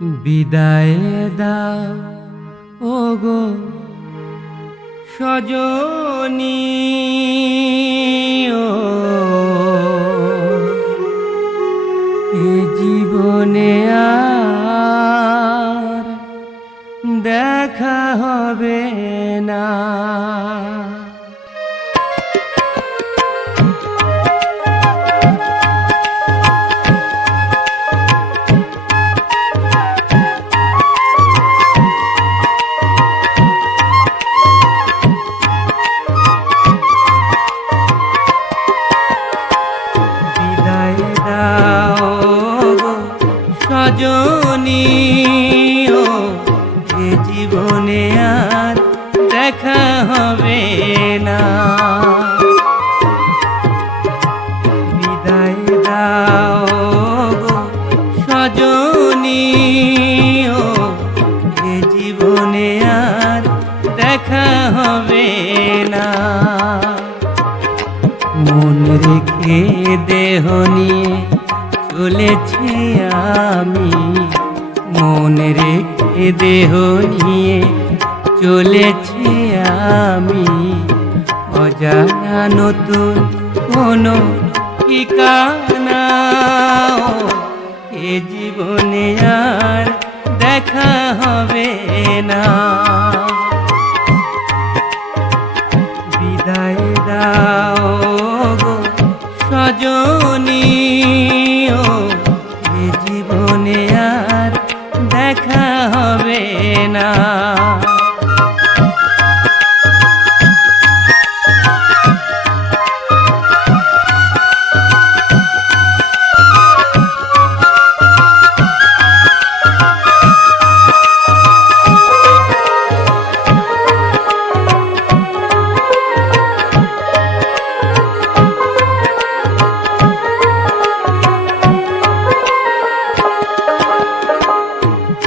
বিদায় দাও ওগো সজনী, ও এ জীবনে আর দেখা হবে না। সজনী, ও এ জীবনে আর দেখা হবে না। বিদায় দাও গো সজনী, ও এ জীবনে আর দেখা হবে না। মন রেখে দেহ নিয়ে চলেছি আমি, মন রেখে দেহ নিয়ে চলেছি আমি, অজানা নতুন কোনো ঠিকানা। এ জীবনে আর দেখা হবে না। বিদায় দাও গো সজনী, ও এ জীবনে আর দেখা হবে না।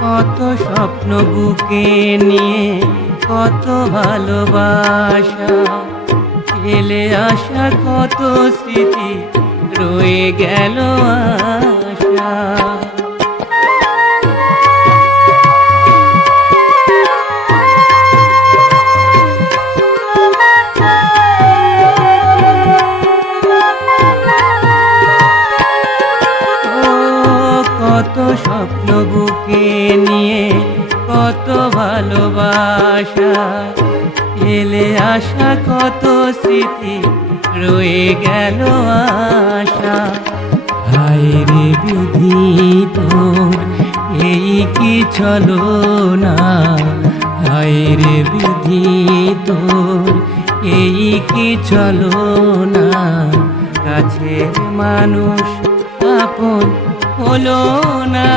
কত স্বপ্ন বুকে নিয়ে কত ভালোবাসা, ফেলে আসা কত স্মৃতি রয়ে গেল আশা। কত স্বপ্ন বুকে নিয়ে কত ভালোবাসা, ফেলে আসা কত স্মৃতি রয়ে গেল আশা। হায় রে বিধি তোর এই কি ছলনা, হায় রে বিধি তোর এই কি ছলনা। কাছের মানুষ আপন হলো না,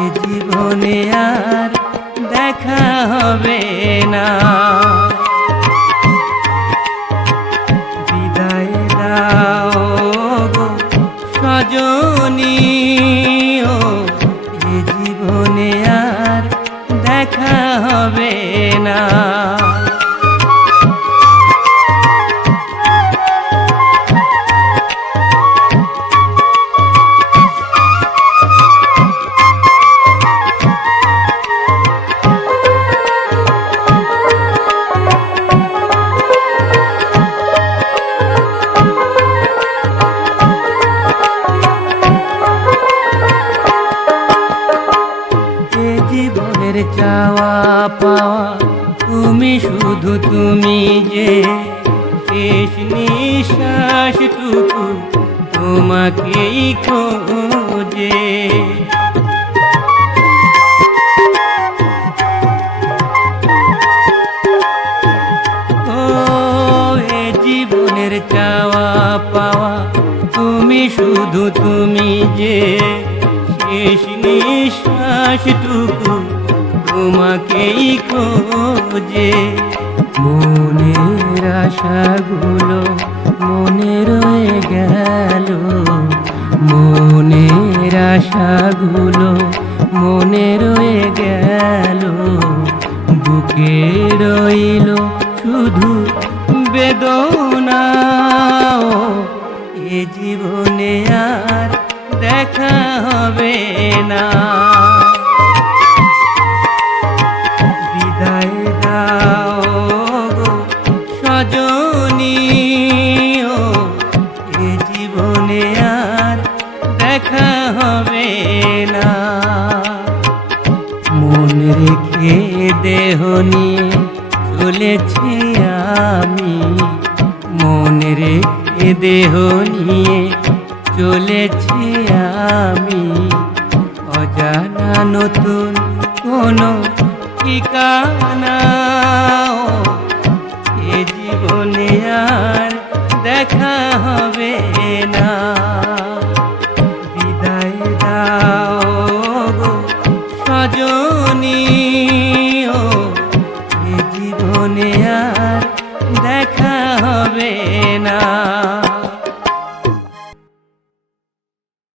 এ জীবনে আর দেখা হবে না। বিদায় দাও গো সজনী, ও এ জীবনে আর দেখা হবে না। জীবনের চাওয়া পাওয়া তুমি, শুধু তুমি যে শেষ নিঃশ্বাসটুকু তোমাকেই খোঁজে। ও এ জীবনের চাওয়া পাওয়া তুমি, শুধু তুমি যে শেষ নিঃশ্বাসটুকু তোমাকেই খোঁজে। মনের আশাগুলো মনে রয়ে গেল, মনের আশাগুলো মনে রয়ে গেল, বুকে রইল শুধু বেদনা। এ জীবনে আর দেখা হবে না। বিদায় দাও গো সজনী, ও এ জীবনে আর দেখা হবে না। মন রেখে দেহ নিয়ে চলেছি আমি, মন রেখে দেহ নিয়ে চলেছি আমি, অজানা নতুন কোনো ঠিকানা। এ জীবনে আর দেখা হবে